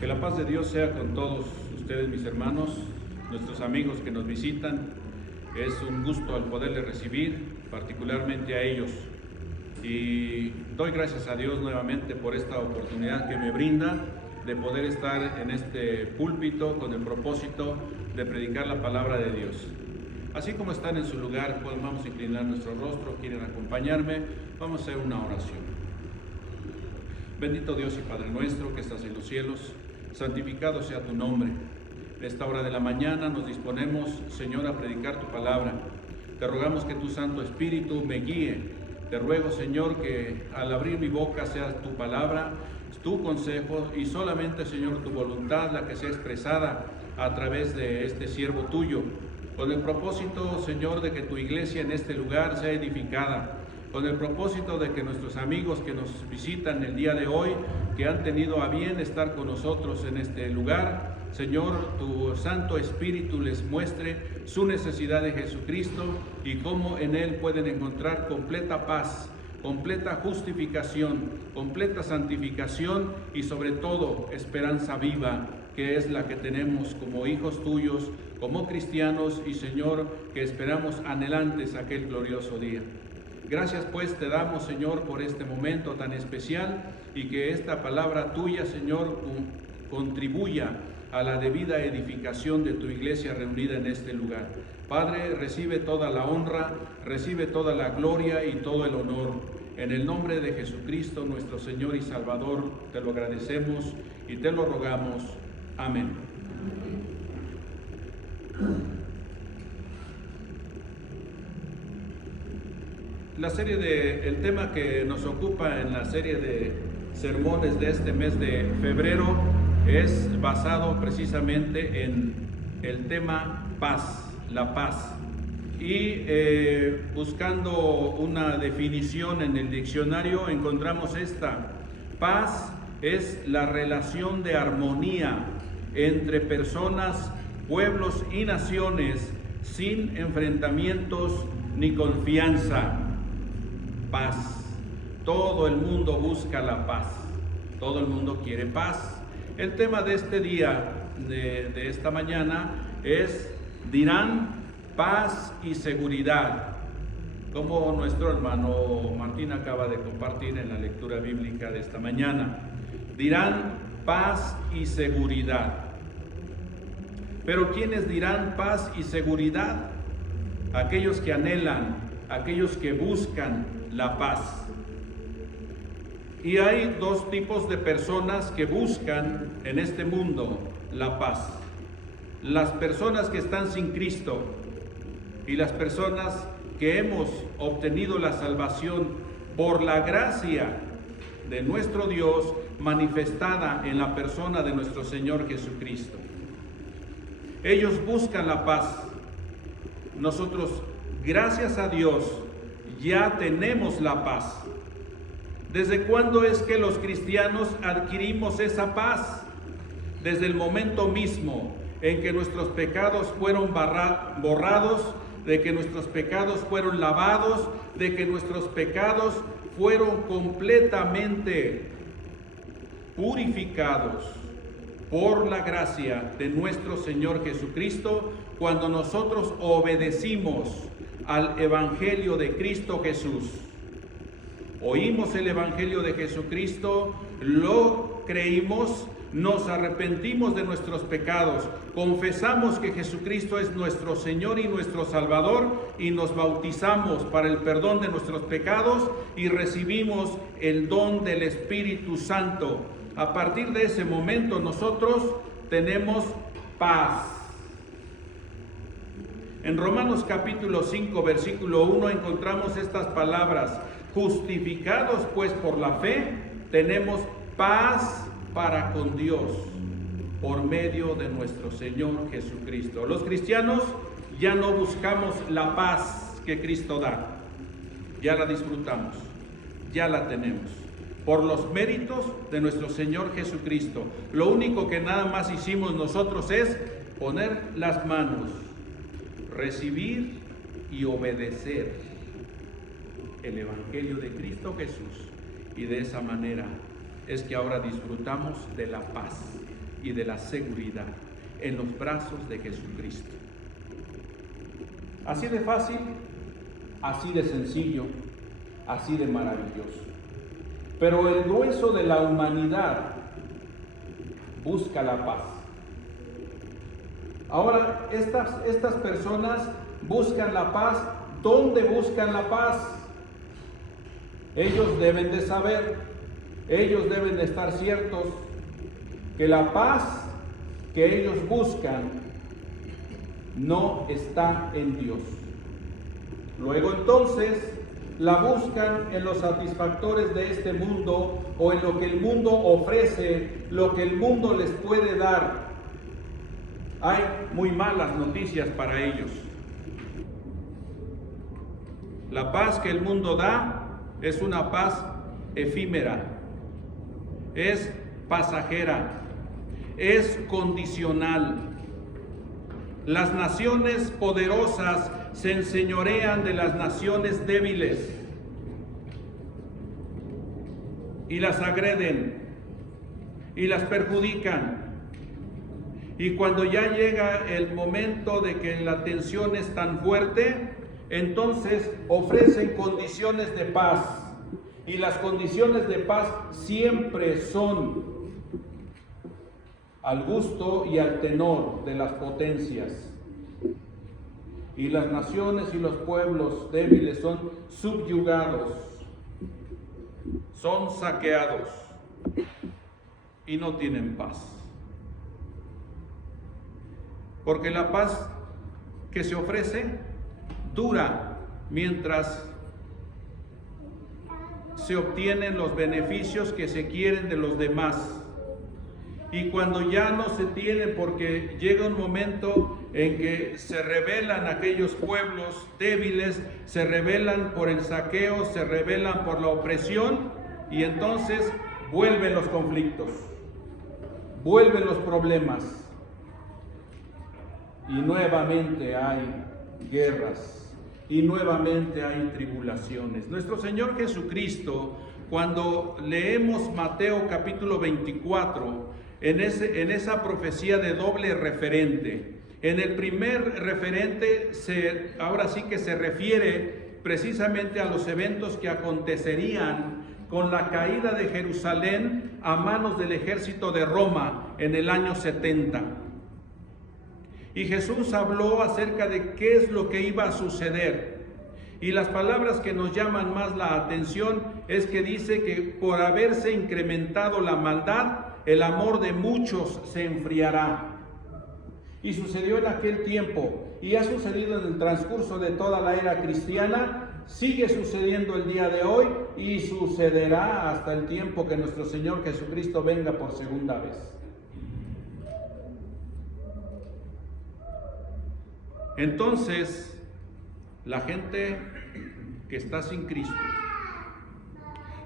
Que la paz de Dios sea con todos ustedes, mis hermanos, nuestros amigos que nos visitan. Es un gusto al poderles recibir, particularmente a ellos. Y doy gracias a Dios nuevamente por esta oportunidad que me brinda de poder estar en este púlpito con el propósito de predicar la palabra de Dios. Así como están en su lugar, pues vamos a inclinar nuestro rostro, quieren acompañarme, vamos a hacer una oración. Bendito Dios y Padre nuestro que estás en los cielos, santificado sea tu nombre. En esta hora de la mañana nos disponemos, Señor, a predicar tu palabra. Te rogamos que tu Santo Espíritu me guíe. Te ruego, Señor, que al abrir mi boca sea tu palabra, tu consejo y solamente, Señor, tu voluntad la que sea expresada a través de este siervo tuyo, con el propósito, Señor, de que tu iglesia en este lugar sea edificada, con el propósito de que nuestros amigos que nos visitan el día de hoy, que han tenido a bien estar con nosotros en este lugar, Señor, tu Santo Espíritu les muestre su necesidad de Jesucristo y cómo en Él pueden encontrar completa paz, completa justificación, completa santificación y sobre todo esperanza viva, que es la que tenemos como hijos tuyos, como cristianos y Señor, que esperamos anhelantes aquel glorioso día. Gracias pues te damos, Señor, por este momento tan especial y que esta palabra tuya, Señor, contribuya a la debida edificación de tu iglesia reunida en este lugar. Padre, recibe toda la honra, recibe toda la gloria y todo el honor. En el nombre de Jesucristo, nuestro Señor y Salvador, te lo agradecemos y te lo rogamos. Amén. El tema que nos ocupa en la serie de sermones de este mes de febrero es basado precisamente en el tema paz, la paz. Y buscando una definición en el diccionario encontramos esta: paz es la relación de armonía entre personas, pueblos y naciones sin enfrentamientos ni confianza. Paz. Todo el mundo busca la paz, todo el mundo quiere paz. El tema de este día, de esta mañana, es: dirán paz y seguridad, como nuestro hermano Martín acaba de compartir en la lectura bíblica de esta mañana. Dirán paz y seguridad. Pero ¿quiénes dirán paz y seguridad? Aquellos que anhelan, aquellos que buscan la paz. Y hay dos tipos de personas que buscan en este mundo la paz: las personas que están sin Cristo y las personas que hemos obtenido la salvación por la gracia de nuestro Dios manifestada en la persona de nuestro Señor Jesucristo. Ellos buscan la paz. Nosotros, gracias a Dios, ya tenemos la paz. ¿Desde cuándo es que los cristianos adquirimos esa paz? Desde el momento mismo en que nuestros pecados fueron borrados, de que nuestros pecados fueron lavados, de que nuestros pecados fueron completamente purificados por la gracia de nuestro Señor Jesucristo, cuando nosotros obedecimos al Evangelio de Cristo Jesús. Oímos el Evangelio de Jesucristo, lo creímos, nos arrepentimos de nuestros pecados, confesamos que Jesucristo es nuestro Señor y nuestro Salvador y nos bautizamos para el perdón de nuestros pecados y recibimos el don del Espíritu Santo. A partir de ese momento nosotros tenemos paz. En Romanos capítulo 5, versículo 1 encontramos estas palabras: justificados pues por la fe, tenemos paz para con Dios por medio de nuestro Señor Jesucristo. Los cristianos ya no buscamos la paz que Cristo da, ya la disfrutamos, ya la tenemos, por los méritos de nuestro Señor Jesucristo. Lo único que nada más hicimos nosotros es poner las manos, recibir y obedecer el Evangelio de Cristo Jesús, y de esa manera es que ahora disfrutamos de la paz. y de la seguridad en los brazos de Jesucristo. Así de fácil, así de sencillo, así de maravilloso. Pero el grueso de la humanidad busca la paz. Ahora, estas personas buscan la paz. ¿Dónde buscan la paz? Ellos deben de saber, ellos deben de estar ciertos que la paz que ellos buscan no está en Dios. Luego entonces la buscan en los satisfactores de este mundo o en lo que el mundo ofrece, lo que el mundo les puede dar. Hay muy malas noticias para ellos. La paz que el mundo da es una paz efímera, es pasajera, es condicional. Las naciones poderosas se enseñorean de las naciones débiles y las agreden y las perjudican. Y cuando ya llega el momento de que la tensión es tan fuerte, entonces ofrecen condiciones de paz. Y las condiciones de paz siempre son al gusto y al tenor de las potencias. Y las naciones y los pueblos débiles son subyugados, son saqueados y no tienen paz. Porque la paz que se ofrece dura mientras se obtienen los beneficios que se quieren de los demás. Y cuando ya no se tienen, porque llega un momento en que se rebelan aquellos pueblos débiles, se rebelan por el saqueo, se rebelan por la opresión, y entonces vuelven los conflictos, vuelven los problemas, y nuevamente hay guerras, y nuevamente hay tribulaciones. Nuestro Señor Jesucristo, cuando leemos Mateo capítulo 24, en esa profecía de doble referente, en el primer referente ahora sí que se refiere precisamente a los eventos que acontecerían con la caída de Jerusalén a manos del ejército de Roma en el año 70. Y Jesús habló acerca de qué es lo que iba a suceder. Y las palabras que nos llaman más la atención es que dice que por haberse incrementado la maldad, el amor de muchos se enfriará. Y sucedió en aquel tiempo, y ha sucedido en el transcurso de toda la era cristiana, sigue sucediendo el día de hoy, y sucederá hasta el tiempo que nuestro Señor Jesucristo venga por segunda vez. Entonces, la gente que está sin Cristo,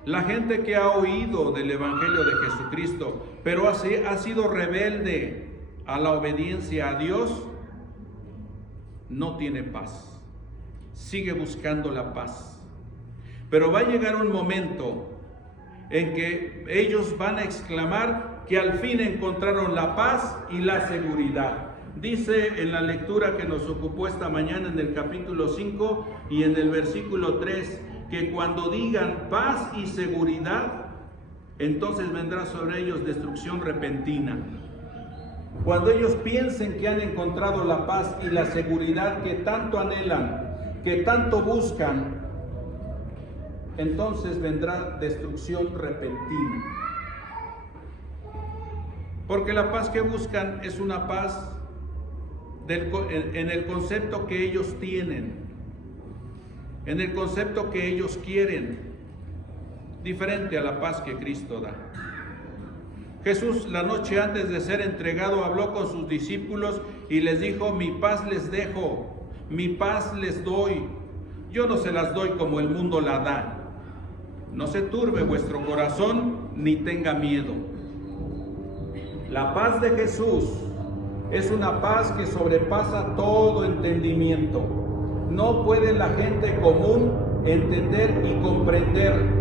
la gente que ha oído del Evangelio de Jesucristo, pero ha sido rebelde a la obediencia a Dios, no tiene paz, sigue buscando la paz. Pero va a llegar un momento en que ellos van a exclamar que al fin encontraron la paz y la seguridad. Dice en la lectura que nos ocupó esta mañana en el capítulo 5 y en el versículo 3, que cuando digan paz y seguridad, entonces vendrá sobre ellos destrucción repentina. Cuando ellos piensen que han encontrado la paz y la seguridad que tanto anhelan, que tanto buscan, entonces vendrá destrucción repentina. Porque la paz que buscan es una paz en el concepto que ellos tienen, en el concepto que ellos quieren, diferente a la paz que Cristo da. Jesús, la noche antes de ser entregado, habló con sus discípulos y les dijo: mi paz les dejo, mi paz les doy. Yo no se las doy como el mundo la da. No se turbe vuestro corazón ni tenga miedo. La paz de Jesús es una paz que sobrepasa todo entendimiento. No puede la gente común entender y comprender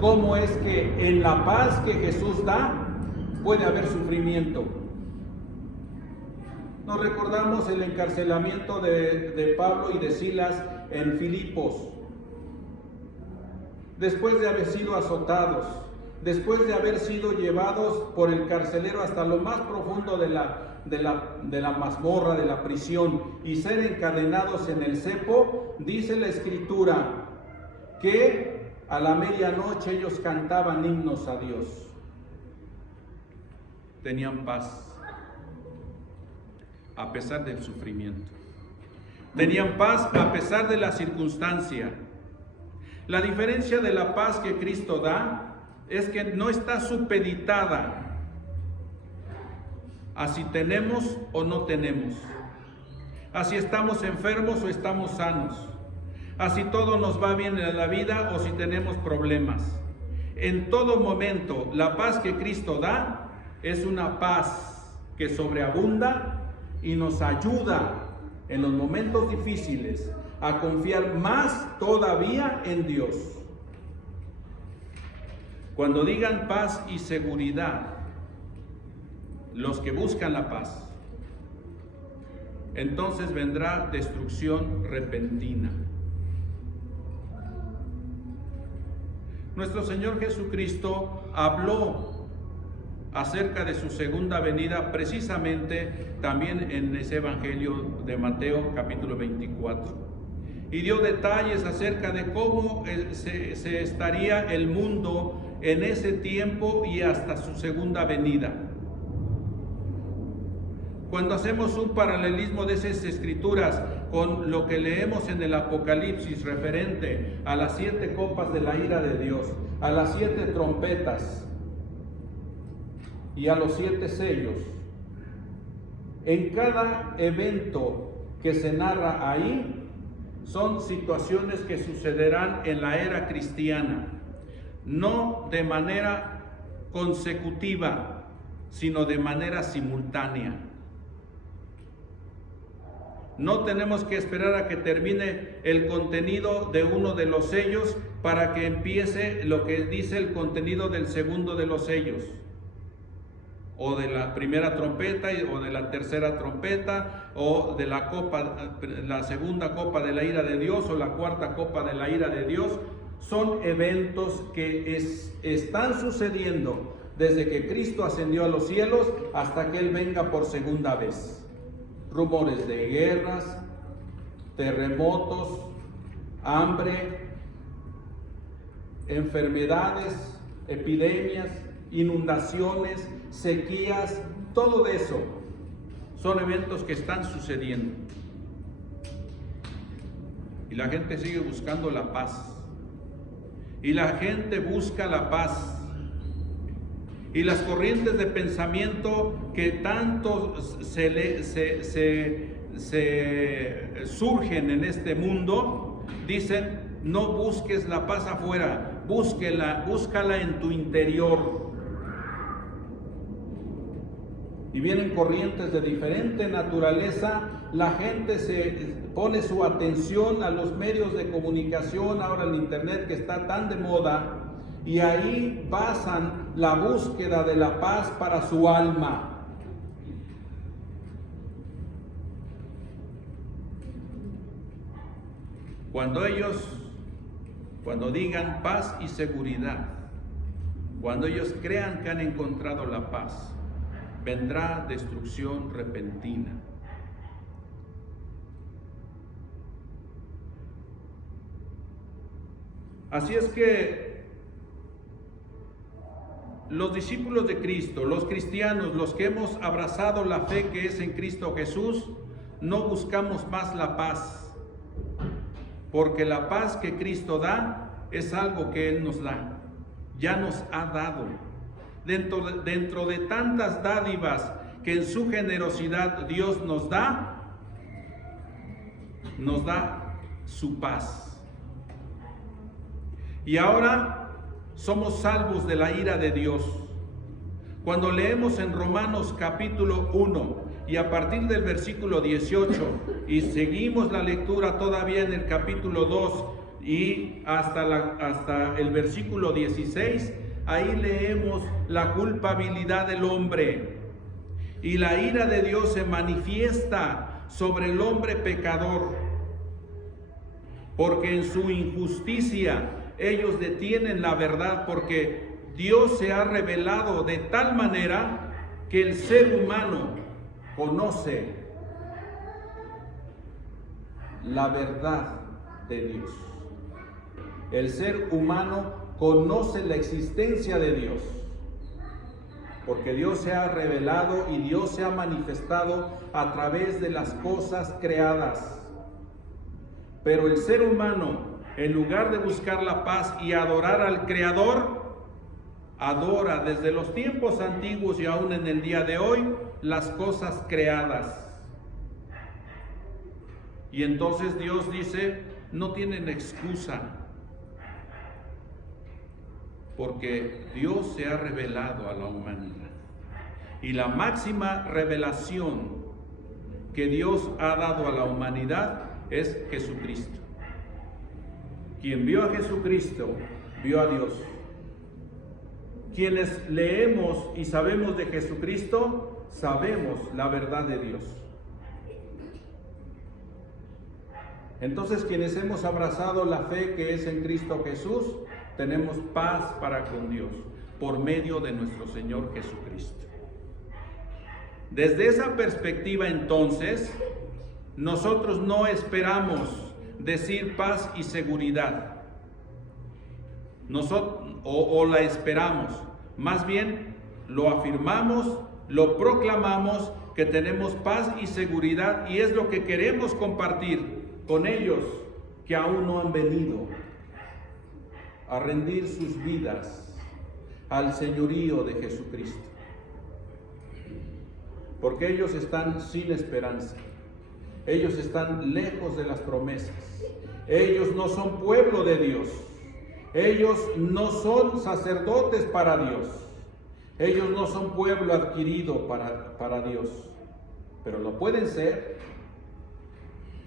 cómo es que en la paz que Jesús da puede haber sufrimiento. Nos recordamos el encarcelamiento de Pablo y de Silas en Filipos. Después de haber sido azotados, después de haber sido llevados por el carcelero hasta lo más profundo de la mazmorra, de la prisión, y ser encadenados en el cepo, dice la Escritura que a la medianoche ellos cantaban himnos a Dios. Tenían paz a pesar del sufrimiento. Tenían paz a pesar de la circunstancia. La diferencia de la paz que Cristo da es que no está supeditada a si tenemos o no tenemos, a si estamos enfermos o estamos sanos, a si todo nos va bien en la vida o si tenemos problemas. En todo momento, la paz que Cristo da es una paz que sobreabunda y nos ayuda en los momentos difíciles a confiar más todavía en Dios. Cuando digan paz y seguridad, los que buscan la paz, entonces vendrá destrucción repentina. Nuestro Señor Jesucristo habló acerca de su segunda venida precisamente también en ese Evangelio de Mateo capítulo 24. Y dio detalles acerca de cómo se estaría el mundo en ese tiempo y hasta su segunda venida. Cuando hacemos un paralelismo de esas escrituras con lo que leemos en el Apocalipsis referente a las 7 copas de la ira de Dios, a las 7 trompetas y a los 7 sellos, en cada evento que se narra ahí, son situaciones que sucederán en la era cristiana, no de manera consecutiva, sino de manera simultánea. No tenemos que esperar a que termine el contenido de uno de los sellos para que empiece lo que dice el contenido del segundo de los sellos, o de la primera trompeta, o de la tercera trompeta, o de la copa, la segunda copa de la ira de Dios, o la cuarta copa de la ira de Dios. Son eventos que están sucediendo desde que Cristo ascendió a los cielos hasta que Él venga por segunda vez. Rumores de guerras, terremotos, hambre, enfermedades, epidemias, inundaciones, sequías, todo eso son eventos que están sucediendo. Y la gente sigue buscando la paz. Y la gente busca la paz. Y las corrientes de pensamiento que tanto surgen en este mundo, dicen: no busques la paz afuera, búscala en tu interior. Y vienen corrientes de diferente naturaleza. La gente se pone su atención a los medios de comunicación, ahora el internet que está tan de moda, y ahí basan la búsqueda de la paz para su alma. Cuando digan paz y seguridad, cuando ellos crean que han encontrado la paz, vendrá destrucción repentina. Así es que los discípulos de Cristo, los cristianos, los que hemos abrazado la fe que es en Cristo Jesús, no buscamos más la paz, porque la paz que Cristo da es algo que Él nos da, ya nos ha dado. Dentro de tantas dádivas que en su generosidad Dios nos da su paz. Y ahora somos salvos de la ira de Dios. Cuando leemos en Romanos capítulo 1 y a partir del versículo 18 y seguimos la lectura todavía en el capítulo 2 y hasta el versículo 16, ahí leemos la culpabilidad del hombre. Y la ira de Dios se manifiesta sobre el hombre pecador, porque en su injusticia ellos detienen la verdad, porque Dios se ha revelado de tal manera que el ser humano conoce la verdad de Dios. El ser humano conoce la existencia de Dios, porque Dios se ha revelado y Dios se ha manifestado a través de las cosas creadas. Pero el ser humano, en lugar de buscar la paz y adorar al Creador, adora desde los tiempos antiguos y aún en el día de hoy las cosas creadas. Y entonces Dios dice, no tienen excusa, porque Dios se ha revelado a la humanidad. Y la máxima revelación que Dios ha dado a la humanidad es Jesucristo. Quien vio a Jesucristo, vio a Dios. Quienes leemos y sabemos de Jesucristo, sabemos la verdad de Dios. Entonces, quienes hemos abrazado la fe que es en Cristo Jesús, tenemos paz para con Dios, por medio de nuestro Señor Jesucristo. Desde esa perspectiva, entonces, nosotros no esperamos decir paz y seguridad. O la esperamos. Más bien, lo afirmamos, lo proclamamos, que tenemos paz y seguridad, y es lo que queremos compartir con ellos que aún no han venido a rendir sus vidas al señorío de Jesucristo. Porque ellos están sin esperanza. Ellos están lejos de las promesas. Ellos no son pueblo de Dios. Ellos no son sacerdotes para Dios. Ellos no son pueblo adquirido para Dios. Pero lo pueden ser,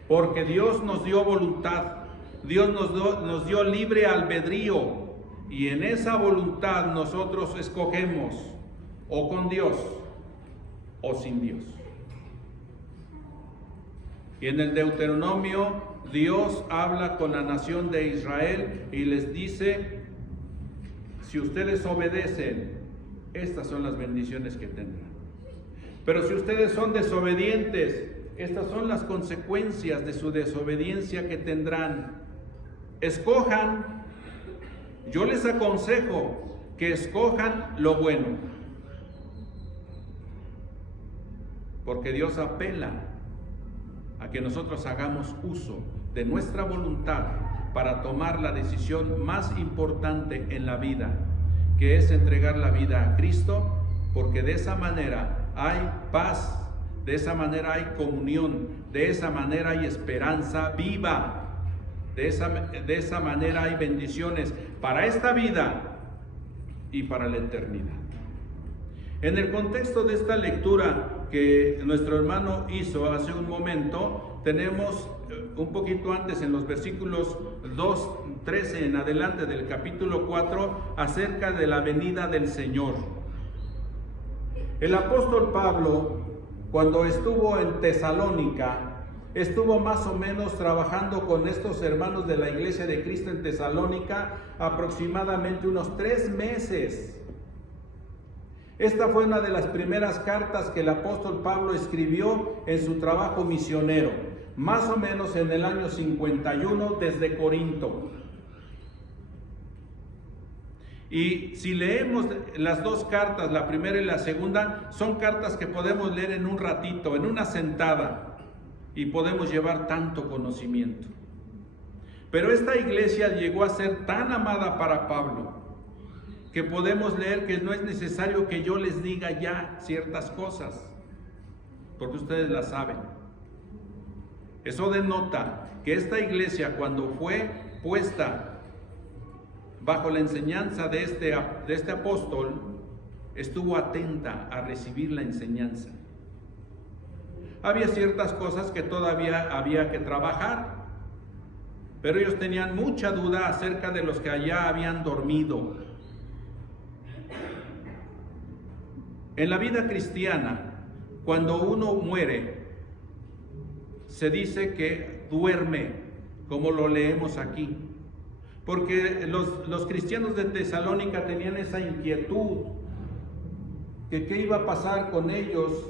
porque Dios nos dio voluntad. Dios nos dio libre albedrío. Y en esa voluntad nosotros escogemos o con Dios o sin Dios. Y en el Deuteronomio, Dios habla con la nación de Israel y les dice, si ustedes obedecen, estas son las bendiciones que tendrán. Pero si ustedes son desobedientes, estas son las consecuencias de su desobediencia que tendrán. Escojan, yo les aconsejo que escojan lo bueno. Porque Dios apela a que nosotros hagamos uso de nuestra voluntad para tomar la decisión más importante en la vida, que es entregar la vida a Cristo, porque de esa manera hay paz, de esa manera hay comunión, de esa manera hay esperanza viva, de esa manera hay bendiciones para esta vida y para la eternidad. En el contexto de esta lectura que nuestro hermano hizo hace un momento, tenemos un poquito antes en los versículos 2:13 en adelante del capítulo 4 acerca de la venida del Señor. El apóstol Pablo, cuando estuvo en Tesalónica, estuvo más o menos trabajando con estos hermanos de la Iglesia de Cristo en Tesalónica aproximadamente unos 3 meses. Esta fue una de las primeras cartas que el apóstol Pablo escribió en su trabajo misionero, más o menos en el año 51 desde Corinto. Y si leemos las dos cartas, la primera y la segunda, son cartas que podemos leer en un ratito, en una sentada, y podemos llevar tanto conocimiento. Pero esta iglesia llegó a ser tan amada para Pablo, que podemos leer que no es necesario que yo les diga ya ciertas cosas, porque ustedes las saben. Eso denota que esta iglesia, cuando fue puesta bajo la enseñanza de este apóstol, estuvo atenta a recibir la enseñanza. Había ciertas cosas que todavía había que trabajar, pero ellos tenían mucha duda acerca de los que allá habían dormido. En la vida cristiana, cuando uno muere, se dice que duerme, como lo leemos aquí. Porque los cristianos de Tesalónica tenían esa inquietud, que qué iba a pasar con ellos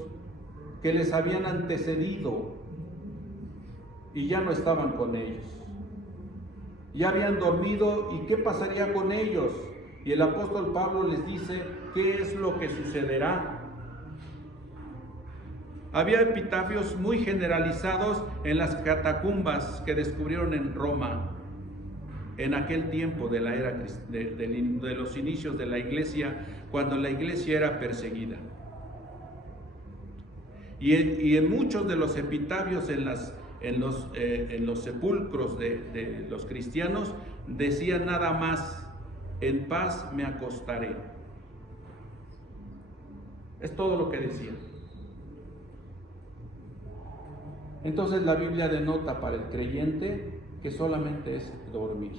que les habían antecedido y ya no estaban con ellos. Ya habían dormido, y qué pasaría con ellos. Y el apóstol Pablo les dice qué es lo que sucederá. Había epitafios muy generalizados en las catacumbas que descubrieron en Roma en aquel tiempo de la era de los inicios de la iglesia, cuando la iglesia era perseguida. Y en muchos de los epitafios en los sepulcros de los cristianos decía nada más: en paz me acostaré. Es todo lo que decía. Entonces la Biblia denota para el creyente que solamente es dormir,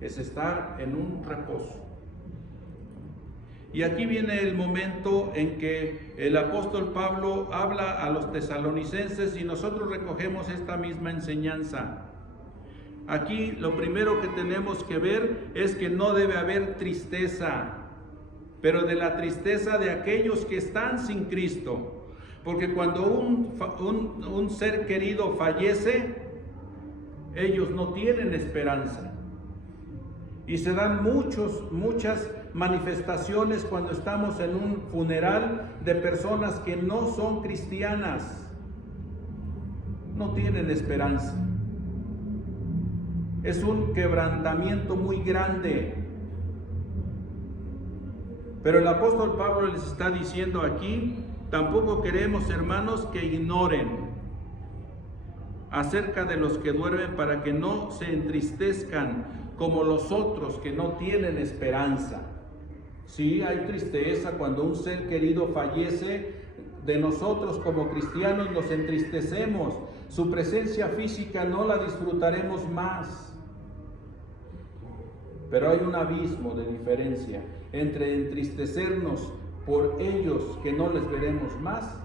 es estar en un reposo. Y aquí viene el momento en que el apóstol Pablo habla a los tesalonicenses y nosotros recogemos esta misma enseñanza. Aquí lo primero que tenemos que ver es que no debe haber tristeza, pero de la tristeza de aquellos que están sin Cristo. Porque cuando un ser querido fallece, ellos no tienen esperanza. Y se dan muchas manifestaciones cuando estamos en un funeral de personas que no son cristianas. No tienen esperanza. Es un quebrantamiento muy grande. Pero el apóstol Pablo les está diciendo aquí: tampoco queremos, hermanos, que ignoren acerca de los que duermen, para que no se entristezcan como los otros que no tienen esperanza. Sí, hay tristeza cuando un ser querido fallece. De nosotros como cristianos nos entristecemos. Su presencia física no la disfrutaremos más. Pero hay un abismo de diferencia entre entristecernos por ellos que no les veremos más,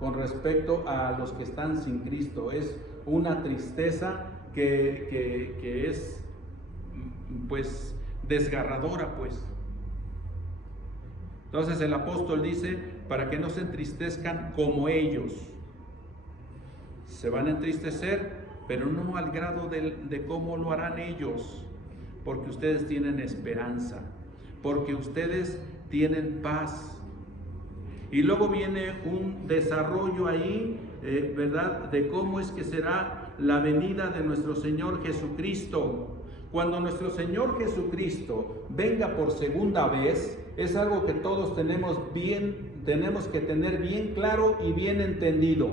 con respecto a los que están sin Cristo. Es una tristeza que es pues desgarradora, pues. Entonces el apóstol dice: para que no se entristezcan como ellos. Se van a entristecer, pero no al grado de cómo lo harán ellos, porque ustedes tienen esperanza, porque ustedes tienen paz. Y luego viene un desarrollo ahí, ¿verdad?, de cómo es que será la venida de nuestro Señor Jesucristo. Cuando nuestro Señor Jesucristo venga por segunda vez, es algo que todos tenemos que tener bien claro y bien entendido.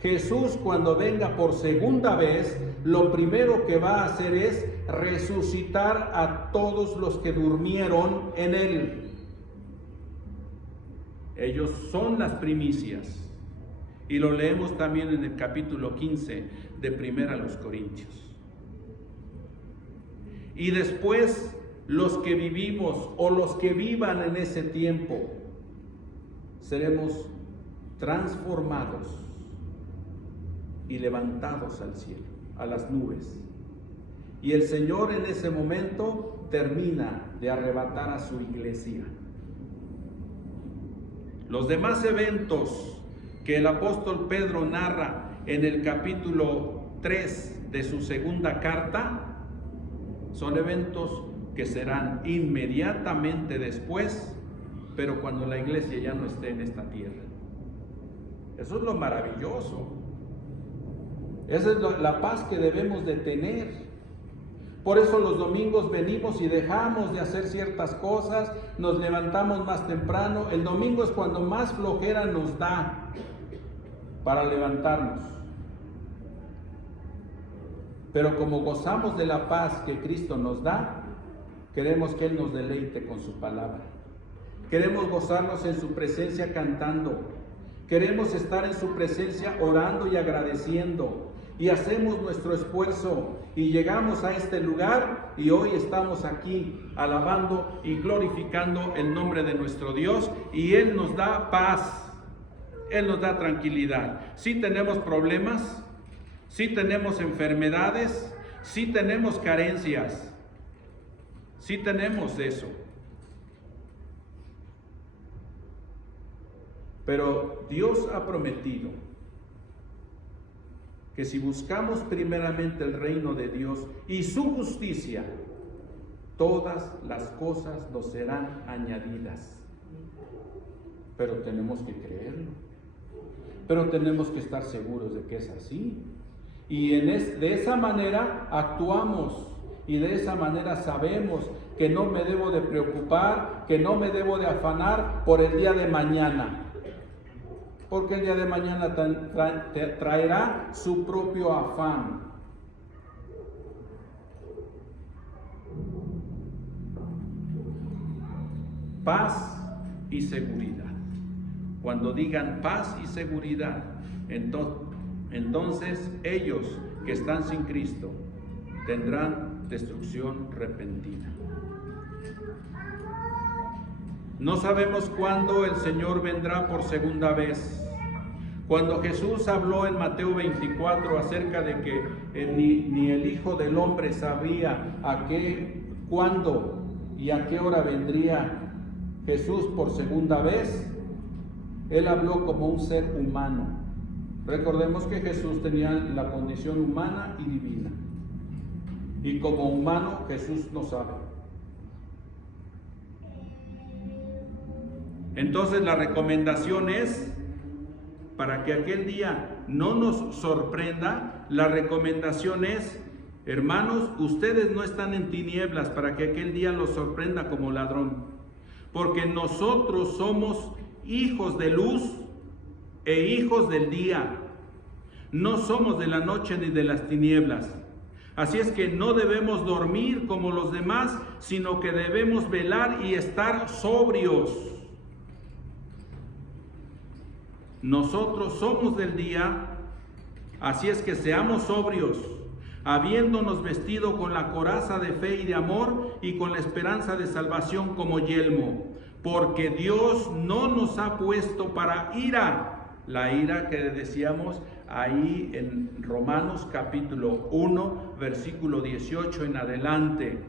Jesús, cuando venga por segunda vez, lo primero que va a hacer es resucitar a todos los que durmieron en Él. Ellos son las primicias. Y lo leemos también en el capítulo 15 de Primera a los Corintios. Y después los que vivimos o los que vivan en ese tiempo seremos transformados y levantados al cielo, a las nubes. Y el Señor en ese momento termina de arrebatar a su iglesia. Los demás eventos que el apóstol Pedro narra en el capítulo 3 de su segunda carta son eventos que serán inmediatamente después, pero cuando la iglesia ya no esté en esta tierra. Eso es lo maravilloso. Esa es la paz que debemos de tener. Por eso los domingos venimos y dejamos de hacer ciertas cosas, nos levantamos más temprano. El domingo es cuando más flojera nos da para levantarnos. Pero como gozamos de la paz que Cristo nos da, queremos que Él nos deleite con su palabra. Queremos gozarnos en su presencia cantando. Queremos estar en su presencia orando y agradeciendo. Y hacemos nuestro esfuerzo y llegamos a este lugar y hoy estamos aquí alabando y glorificando el nombre de nuestro Dios, y Él nos da paz, Él nos da tranquilidad. Sí tenemos problemas, sí tenemos enfermedades, sí tenemos carencias, sí tenemos eso. Pero Dios ha prometido que si buscamos primeramente el reino de Dios y su justicia, todas las cosas nos serán añadidas. Pero tenemos que creerlo. Pero tenemos que estar seguros de que es así. Y de esa manera actuamos, y de esa manera sabemos que no me debo de preocupar, que no me debo de afanar por el día de mañana. Porque el día de mañana traerá su propio afán. Paz y seguridad. Cuando digan paz y seguridad, entonces ellos que están sin Cristo tendrán destrucción repentina. No sabemos cuándo el Señor vendrá por segunda vez. Cuando Jesús habló en Mateo 24 acerca de que ni el Hijo del Hombre sabía cuándo y a qué hora vendría Jesús por segunda vez, Él habló como un ser humano. Recordemos que Jesús tenía la condición humana y divina. Y como humano Jesús no sabe. Entonces la recomendación es, para que aquel día no nos sorprenda, la recomendación es, hermanos, ustedes no están en tinieblas para que aquel día los sorprenda como ladrón, porque nosotros somos hijos de luz e hijos del día, no somos de la noche ni de las tinieblas. Así es que no debemos dormir como los demás, sino que debemos velar y estar sobrios. Nosotros somos del día, así es que seamos sobrios, habiéndonos vestido con la coraza de fe y de amor y con la esperanza de salvación como yelmo, porque Dios no nos ha puesto para ira, la ira que decíamos ahí en Romanos capítulo 1, versículo 18 en adelante.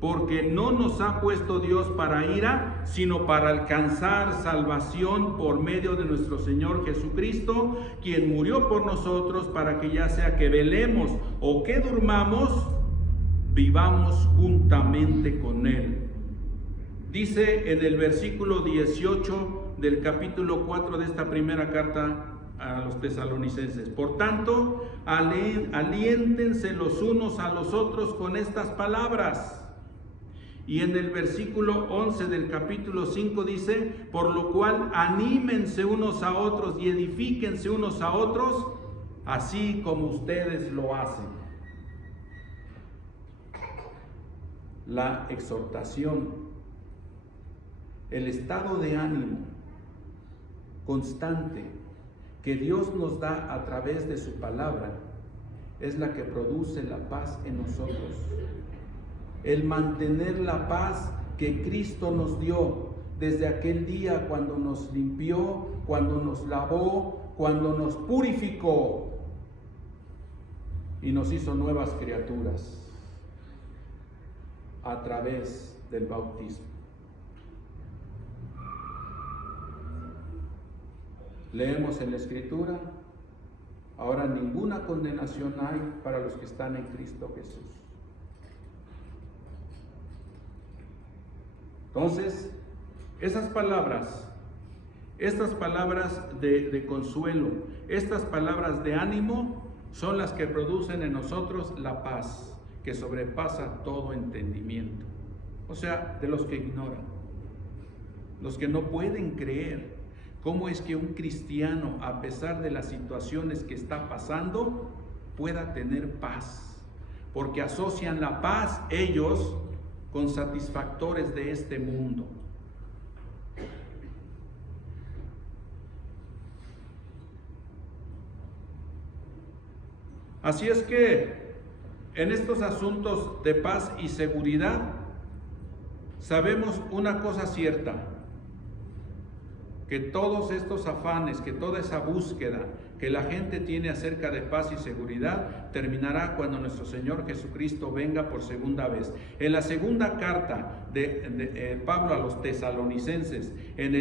Porque no nos ha puesto Dios para ira, sino para alcanzar salvación por medio de nuestro Señor Jesucristo, quien murió por nosotros, para que ya sea que velemos o que durmamos, vivamos juntamente con Él. Dice en el versículo 18 del capítulo 4 de esta primera carta a los tesalonicenses: por tanto, aliéntense los unos a los otros con estas palabras. Y en el versículo 11 del capítulo 5 dice: por lo cual anímense unos a otros y edifíquense unos a otros, así como ustedes lo hacen. La exhortación, el estado de ánimo constante que Dios nos da a través de su palabra es la que produce la paz en nosotros. El mantener la paz que Cristo nos dio desde aquel día cuando nos limpió, cuando nos lavó, cuando nos purificó y nos hizo nuevas criaturas a través del bautismo. Leemos en la Escritura: ahora ninguna condenación hay para los que están en Cristo Jesús. Entonces, estas palabras de consuelo, estas palabras de ánimo, son las que producen en nosotros la paz, que sobrepasa todo entendimiento. O sea, de los que ignoran, los que no pueden creer cómo es que un cristiano, a pesar de las situaciones que está pasando, pueda tener paz, porque asocian la paz ellos con satisfactores de este mundo. Así es que en estos asuntos de paz y seguridad, sabemos una cosa cierta, que todos estos afanes, que toda esa búsqueda que la gente tiene acerca de paz y seguridad, terminará cuando nuestro Señor Jesucristo venga por segunda vez. En la segunda carta de Pablo a los tesalonicenses, en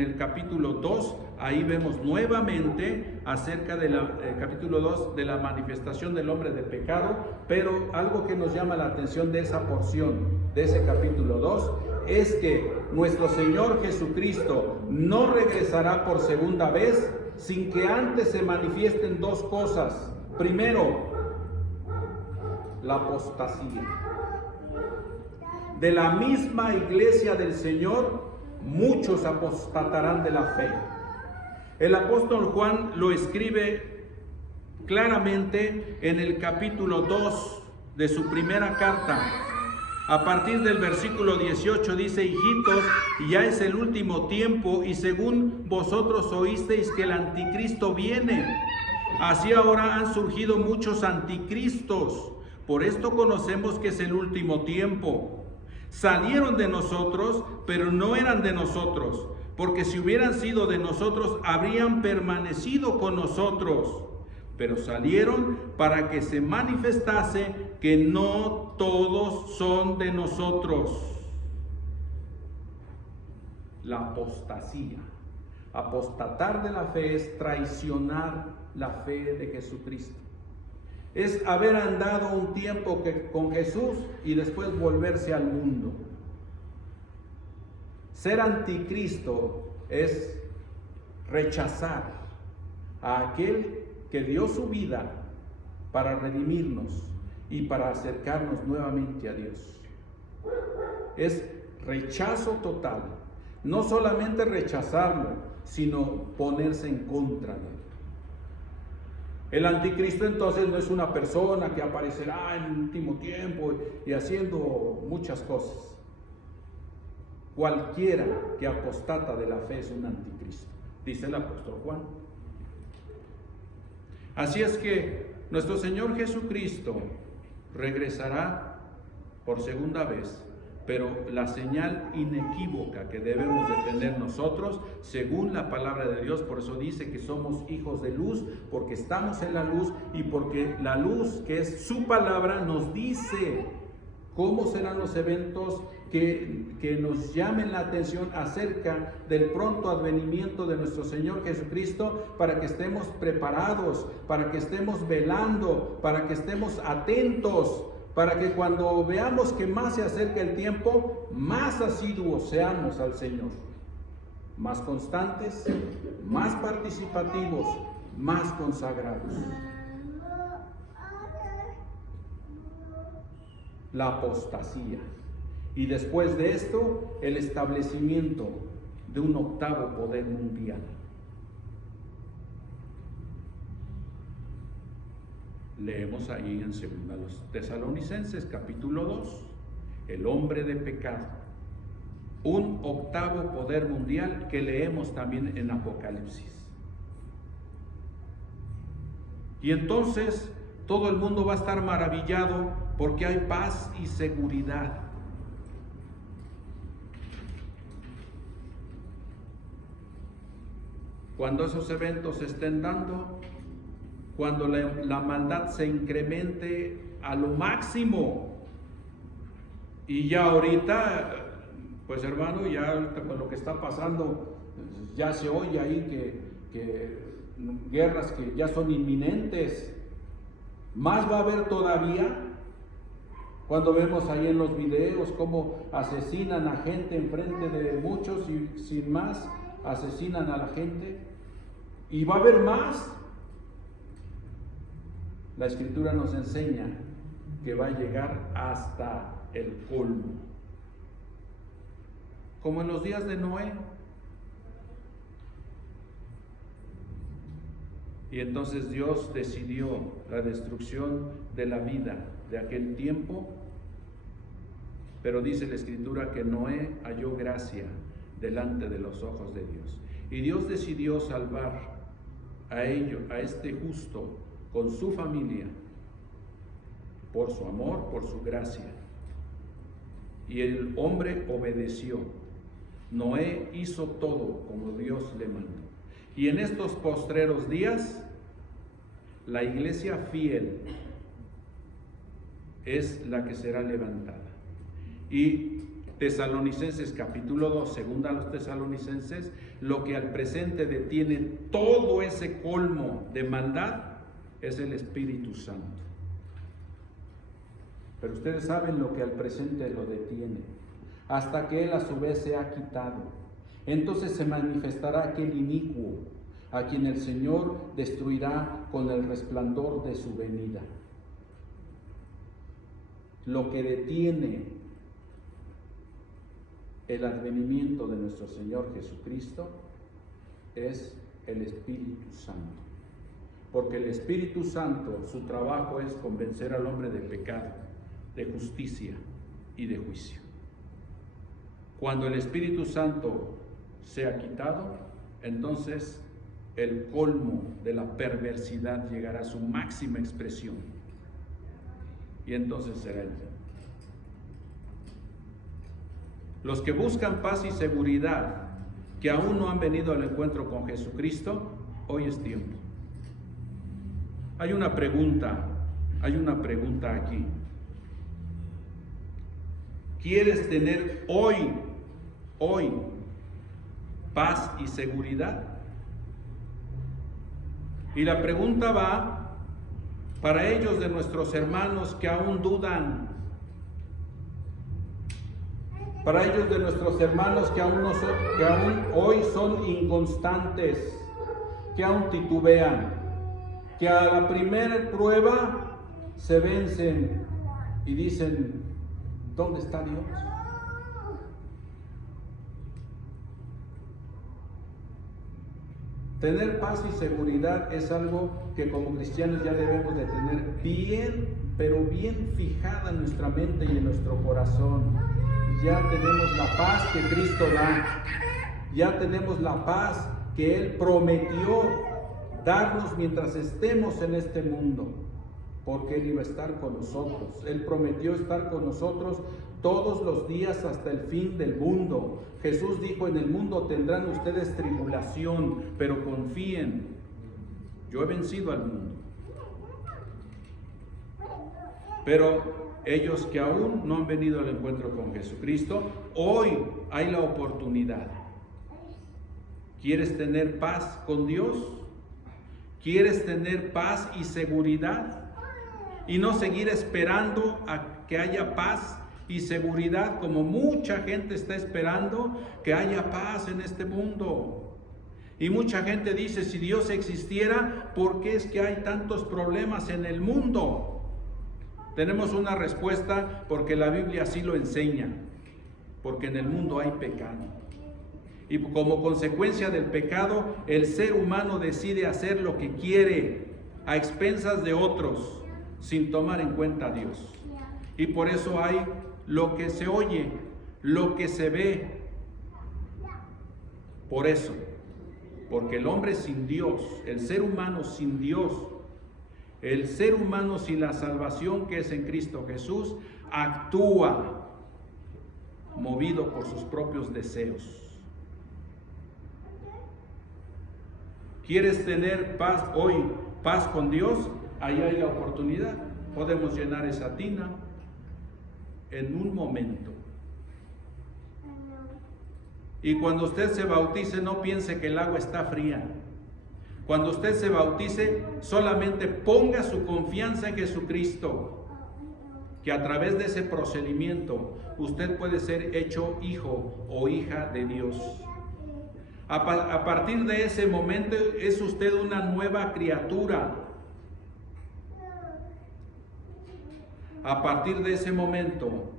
el capítulo 2, ahí vemos nuevamente acerca del capítulo 2 de la manifestación del hombre de pecado, pero algo que nos llama la atención de esa porción, de ese capítulo 2, es que nuestro Señor Jesucristo no regresará por segunda vez sin que antes se manifiesten dos cosas. Primero, la apostasía. De la misma iglesia del Señor, muchos apostatarán de la fe. El apóstol Juan lo escribe claramente en el capítulo 2 de su primera carta. A partir del versículo 18 dice: hijitos, ya es el último tiempo, y según vosotros oísteis que el anticristo viene, así ahora han surgido muchos anticristos. Por esto conocemos que es el último tiempo. Salieron de nosotros, pero no eran de nosotros, porque si hubieran sido de nosotros, habrían permanecido con nosotros. Pero salieron para que se manifestase que no todos son de nosotros. La apostasía. Apostatar de la fe es traicionar la fe de Jesucristo. Es haber andado un tiempo con Jesús y después volverse al mundo. Ser anticristo es rechazar a aquel que dio su vida para redimirnos y para acercarnos nuevamente a Dios. Es rechazo total. No solamente rechazarlo, sino ponerse en contra de él. El anticristo entonces no es una persona que aparecerá en el último tiempo y haciendo muchas cosas. Cualquiera que apostata de la fe es un anticristo, dice el apóstol Juan. Así es que nuestro Señor Jesucristo regresará por segunda vez, pero la señal inequívoca que debemos de tener nosotros, según la palabra de Dios, por eso dice que somos hijos de luz, porque estamos en la luz y porque la luz, que es su palabra, nos dice cómo serán los eventos que nos llamen la atención acerca del pronto advenimiento de nuestro Señor Jesucristo, para que estemos preparados, para que estemos velando, para que estemos atentos, para que cuando veamos que más se acerca el tiempo, más asiduos seamos al Señor, más constantes, más participativos, más consagrados. La apostasía. Y después de esto, el establecimiento de un octavo poder mundial. Leemos ahí en 2 Tesalonicenses capítulo 2, el hombre de pecado. Un octavo poder mundial que leemos también en Apocalipsis. Y entonces todo el mundo va a estar maravillado porque hay paz y seguridad. Cuando esos eventos se estén dando, cuando la maldad se incremente a lo máximo, y ya ahorita, pues hermano, ya ahorita con lo que está pasando, ya se oye ahí que guerras que ya son inminentes, más va a haber todavía, cuando vemos ahí en los videos cómo asesinan a gente enfrente de muchos y sin más asesinan a la gente, y va a haber más. La Escritura nos enseña que va a llegar hasta el colmo, como en los días de Noé. Y entonces Dios decidió la destrucción de la vida de aquel tiempo, pero dice la Escritura que Noé halló gracia delante de los ojos de Dios. Y Dios decidió salvar a este justo con su familia, por su amor, por su gracia. Y el hombre obedeció. Noé hizo todo como Dios le mandó. Y en estos postreros días, la iglesia fiel es la que será levantada. Y Tesalonicenses capítulo 2, segunda a los Tesalonicenses, lo que al presente detiene todo ese colmo de maldad es el Espíritu Santo. Pero ustedes saben lo que al presente lo detiene, hasta que Él a su vez se ha quitado. Entonces se manifestará aquel inicuo, a quien el Señor destruirá con el resplandor de su venida. Lo que detiene el advenimiento de nuestro Señor Jesucristo es el Espíritu Santo. Porque el Espíritu Santo, su trabajo es convencer al hombre de pecado, de justicia y de juicio. Cuando el Espíritu Santo sea quitado, entonces el colmo de la perversidad llegará a su máxima expresión. Y entonces será el fin. Los que buscan paz y seguridad, que aún no han venido al encuentro con Jesucristo, hoy es tiempo. Hay una pregunta aquí. ¿Quieres tener hoy, paz y seguridad? Y la pregunta va para ellos de nuestros hermanos que aún dudan, para ellos de nuestros hermanos que aún hoy son inconstantes, que aún titubean, que a la primera prueba se vencen y dicen: ¿dónde está Dios? Tener paz y seguridad es algo que como cristianos ya debemos de tener bien, pero bien fijada en nuestra mente y en nuestro corazón. Ya tenemos la paz que Cristo da. Ya tenemos la paz que Él prometió darnos mientras estemos en este mundo, porque Él iba a estar con nosotros. Él prometió estar con nosotros todos los días hasta el fin del mundo. Jesús dijo: en el mundo tendrán ustedes tribulación, pero confíen, yo he vencido al mundo. Pero ellos que aún no han venido al encuentro con Jesucristo, hoy hay la oportunidad. ¿Quieres tener paz con Dios? ¿Quieres tener paz y seguridad? Y no seguir esperando a que haya paz y seguridad como mucha gente está esperando que haya paz en este mundo. Y mucha gente dice: si Dios existiera, ¿por qué es que hay tantos problemas en el mundo? Tenemos una respuesta: porque la Biblia así lo enseña, porque en el mundo hay pecado. Y como consecuencia del pecado, el ser humano decide hacer lo que quiere a expensas de otros, sin tomar en cuenta a Dios. Y por eso hay lo que se oye, lo que se ve. Por eso, porque el hombre sin Dios, el ser humano sin Dios, el ser humano sin la salvación que es en Cristo Jesús, actúa movido por sus propios deseos. ¿Quieres tener paz hoy, paz con Dios? Ahí hay la oportunidad. Podemos llenar esa tina en un momento. Y cuando usted se bautice, no piense que el agua está fría. Cuando usted se bautice, solamente ponga su confianza en Jesucristo, que a través de ese procedimiento usted puede ser hecho hijo o hija de Dios. A partir de ese momento es usted una nueva criatura. A partir de ese momento,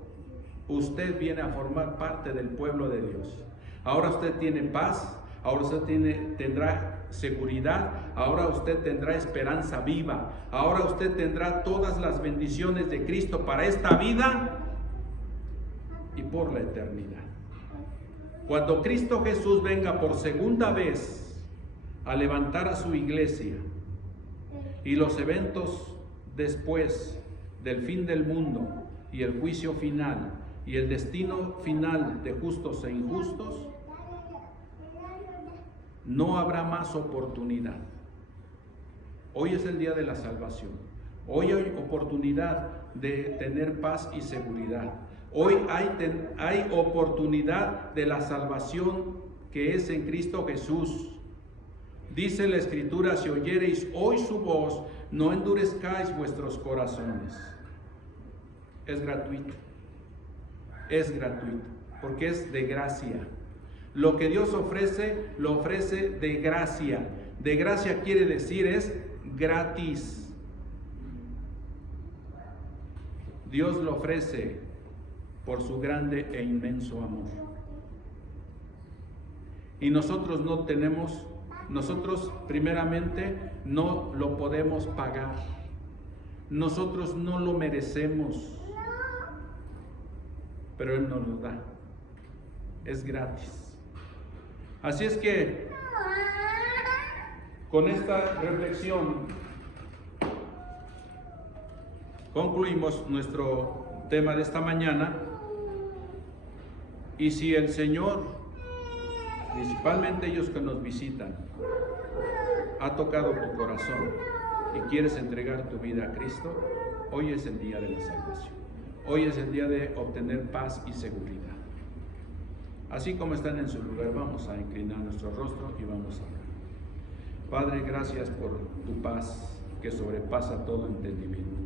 usted viene a formar parte del pueblo de Dios. Ahora usted tiene paz, ahora usted tendrá seguridad, ahora usted tendrá esperanza viva, ahora usted tendrá todas las bendiciones de Cristo para esta vida y por la eternidad. Cuando Cristo Jesús venga por segunda vez a levantar a su iglesia, y los eventos después del fin del mundo y el juicio final y el destino final de justos e injustos, no habrá más oportunidad. Hoy es el día de la salvación. Hoy hay oportunidad de tener paz y seguridad. Hoy hay oportunidad de la salvación que es en Cristo Jesús. Dice la Escritura: si oyereis hoy su voz, no endurezcáis vuestros corazones. Es gratuito, porque es de gracia. Lo que Dios ofrece, lo ofrece de gracia. De gracia quiere decir es gratis. Dios lo ofrece por su grande e inmenso amor. Y nosotros no tenemos, nosotros primeramente no lo podemos pagar. Nosotros no lo merecemos, pero Él nos lo da. Es gratis. Así es que con esta reflexión concluimos nuestro tema de esta mañana. Y si el Señor, principalmente ellos que nos visitan, ha tocado tu corazón y quieres entregar tu vida a Cristo, hoy es el día de la salvación. Hoy es el día de obtener paz y seguridad. Así como están en su lugar, vamos a inclinar nuestro rostro y vamos a orar. Padre, gracias por tu paz que sobrepasa todo entendimiento.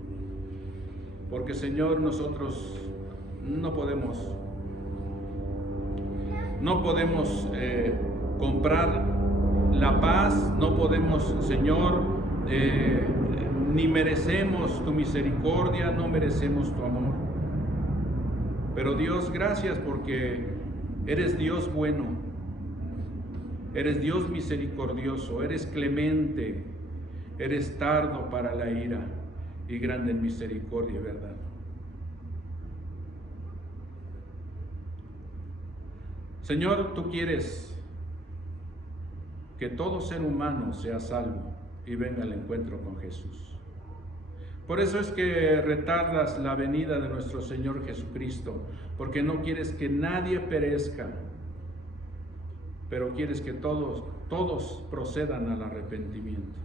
Porque, Señor, nosotros no podemos comprar la paz, no podemos, Señor, ni merecemos tu misericordia, no merecemos tu amor. Pero Dios, gracias porque eres Dios bueno, eres Dios misericordioso, eres clemente, eres tardo para la ira y grande en misericordia, ¿verdad? Señor, tú quieres que todo ser humano sea salvo y venga al encuentro con Jesús. Por eso es que retardas la venida de nuestro Señor Jesucristo, porque no quieres que nadie perezca, pero quieres que todos procedan al arrepentimiento.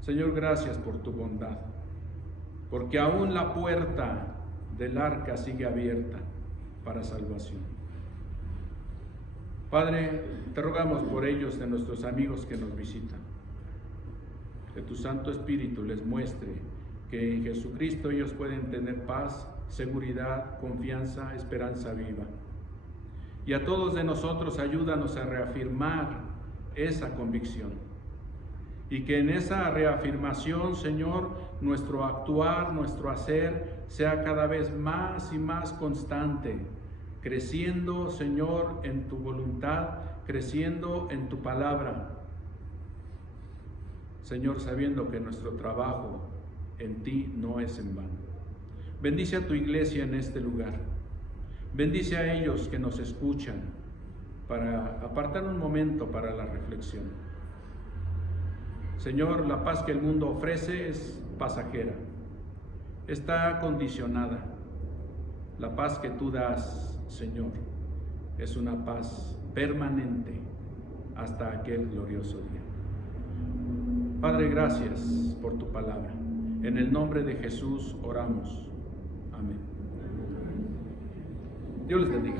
Señor, gracias por tu bondad, porque aún la puerta del arca sigue abierta para salvación. Padre, te rogamos por ellos, de nuestros amigos que nos visitan, que tu Santo Espíritu les muestre que en Jesucristo ellos pueden tener paz, seguridad, confianza, esperanza viva. Y a todos de nosotros ayúdanos a reafirmar esa convicción. Y que en esa reafirmación, Señor, nuestro actuar, nuestro hacer, sea cada vez más y más constante, creciendo, Señor, en tu voluntad, creciendo en tu palabra. Señor, sabiendo que nuestro trabajo en ti no es en vano. Bendice a tu iglesia en este lugar. Bendice a ellos que nos escuchan para apartar un momento para la reflexión. Señor, la paz que el mundo ofrece es pasajera, está condicionada. La paz que tú das, Señor, es una paz permanente hasta aquel glorioso día. Padre, gracias por tu palabra. En el nombre de Jesús oramos. Amén. Dios les bendiga.